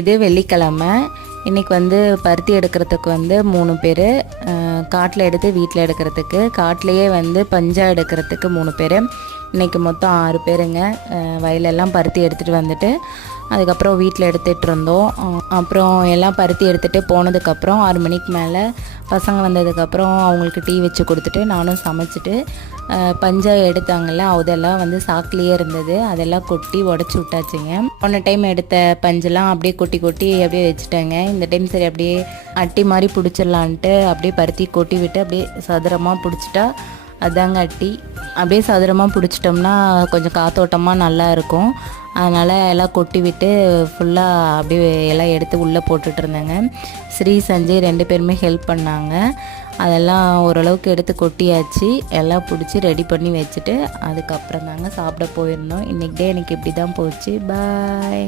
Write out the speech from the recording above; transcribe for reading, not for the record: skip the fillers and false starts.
இது வெள்ளிக்கிழமை. இன்றைக்கி வந்து பருத்தி எடுக்கிறதுக்கு வந்து 3 பேர், காட்டில் எடுத்து வீட்டில் எடுக்கிறதுக்கு, காட்டிலையே வந்து பஞ்சா எடுக்கிறதுக்கு 3 பேர். இன்றைக்கி மொத்தம் 6 பேருங்க. வயலெல்லாம் பருத்தி எடுத்துகிட்டு வந்துட்டு அதுக்கப்புறம் வீட்டில் எடுத்துகிட்டு இருந்தோம். அப்புறம் எல்லாம் பருத்தி எடுத்துகிட்டு போனதுக்கப்புறம் 6 மணிக்கு மேலே பசங்க வந்ததுக்கப்புறம் அவங்களுக்கு டீ வச்சு கொடுத்துட்டு நானும் சமைச்சிட்டு பஞ்சா எடுத்தாங்கள்ல அதெல்லாம் வந்து சாக்கிலேயே இருந்தது, அதெல்லாம் கொட்டி உடச்சி விட்டாச்சுங்க. போன டைம் எடுத்த பஞ்செல்லாம் அப்படியே கொட்டி கொட்டி அப்படியே வச்சுட்டேங்க. இந்த டைம் சரி அப்படியே அட்டி மாதிரி பிடிச்சிடலான்ட்டு அப்படியே பருத்தி கொட்டி விட்டு அப்படியே சதுரமாக பிடிச்சிட்டா அதாங்க அட்டி. அப்படியே சதுரமாக பிடிச்சிட்டோம்னா கொஞ்சம் காத்தோட்டமாக நல்லா இருக்கும். அதனால் எல்லாம் கொட்டி விட்டு ஃபுல்லாக அப்படியே எல்லாம் எடுத்து உள்ளே போட்டுட்டு இருந்தேங்க. ஸ்ரீ சஞ்சய் 2 பேருமே ஹெல்ப் பண்ணாங்க. அதெல்லாம் ஓரளவுக்கு எடுத்து கொட்டியாச்சு, எல்லாம் பிடிச்சி ரெடி பண்ணி வச்சுட்டு அதுக்கப்புறம் தாங்க சாப்பிட போயிருந்தோம். இன்றைக்கி டே எனக்கு இப்படி தான் போச்சு. பாய்.